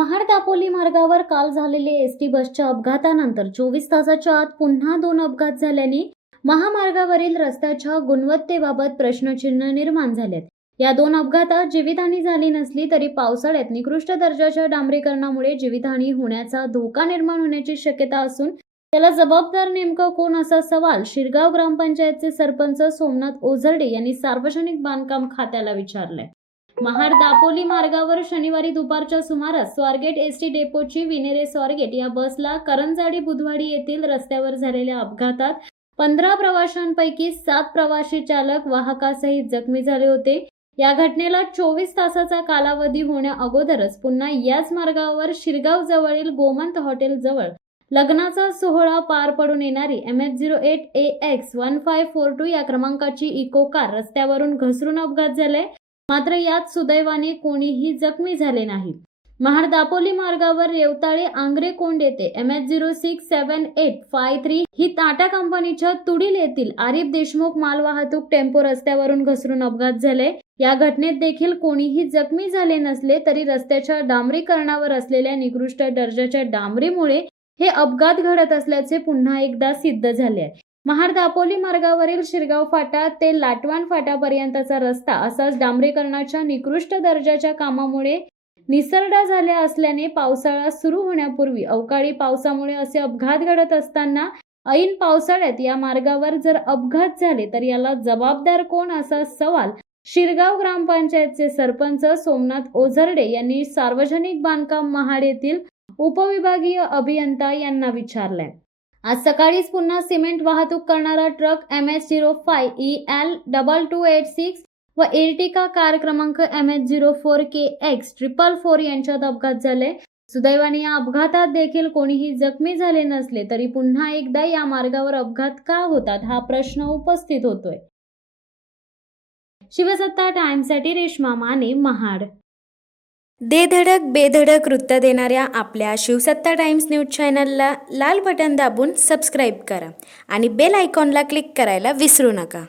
महाड दापोली मार्गावर काल झालेले एसटी बसच्या अपघातानंतर 24 तासाच्या आत पुन्हा 2 अपघात झाल्याने महामार्गावरील रस्त्याच्या गुणवत्तेबाबत प्रश्नचिन्ह निर्माण झालेत। या 2 अपघातात जीवितहानी झाली नसली तरी पावसाळ्यात निकृष्ट दर्जाच्या डांबरीकरणामुळे जीवितहानी होण्याचा धोका निर्माण होण्याची शक्यता असून त्याला जबाबदार नेमकं कोण असा सवाल शिरगाव ग्रामपंचायतचे सरपंच सोमनाथ ओझरडे यांनी सार्वजनिक बांधकाम खात्याला विचारलाय। महाड दापोली मार्गावर शनिवारी दुपारच्या सुमारास स्वारगेट एसटी डेपोची विनेरे स्वारगेट या बसला करंजाडी बुधवाडी येथील रस्त्यावर झालेल्या अपघातात 15 प्रवाशांपैकी 7 प्रवासी चालक वाहकासहित जखमी झाले होते। या घटनेला 24 तासाचा कालावधी होण्या अगोदरच पुन्हा याच मार्गावर शिरगाव जवळील गोमंत हॉटेल जवळ लग्नाचा सोहळा पार पडून येणारी MH08AX1542 या क्रमांकाची इको कार रस्त्यावरून घसरून अपघात झालाय। मात्र यात सुदैवाने कोणीही जखमी झाले नाही। महाड दापोली मार्गावर रेवताळे आंग्रेकोंड येथे MH067853 ही टाटा कंपनीच्या तुडील येथील आरिफ देशमुख मालवाहतूक टेम्पो रस्त्यावरून घसरून अपघात झाले। या घटनेत देखील कोणीही जखमी झाले नसले तरी रस्त्याच्या डांबरीकरणावर असलेल्या निकृष्ट दर्जाच्या डांबरीमुळे हे अपघात घडत असल्याचे पुन्हा एकदा सिद्ध झाले आहे। महाड दापोली मार्गावरील शिरगाव फाटा ते लाटवान फाटापर्यंतचा रस्ता असाच डांबरीकरणाच्या निकृष्ट दर्जाच्या कामामुळे निसरडा झाल्या असल्याने पावसाळा सुरू होण्यापूर्वी अवकाळी पावसामुळे असे अपघात घडत असताना ऐन पावसाळ्यात या मार्गावर जर अपघात झाले तर याला जबाबदार कोण असा सवाल शिरगाव ग्रामपंचायतचे सरपंच सोमनाथ ओझरडे यांनी सार्वजनिक बांधकाम महाड येथील उपविभागीय अभियंता यांना विचारलाय। आज सकाळीच पुन्हा सिमेंट वाहतूक करणारा ट्रक MH05EL2286 व एर्टिका कार क्रमांक MH04KX444 यांच्यात अपघात झाले। सुदैवाने या अपघातात देखील कोणीही जखमी झाले नसले तरी पुन्हा एकदा या मार्गावर अपघात का होतात हा प्रश्न उपस्थित होतोय। शिवसत्ता टाइम्ससाठी रेश्मा माने, महाड। दे धडक बेधडक वृत्त देणाऱ्या आपल्या शिवसत्ता टाइम्स न्यूज चॅनलला लाल बटन दाबून सबस्क्राईब करा आणि बेल आयकॉनला क्लिक करायला विसरू नका।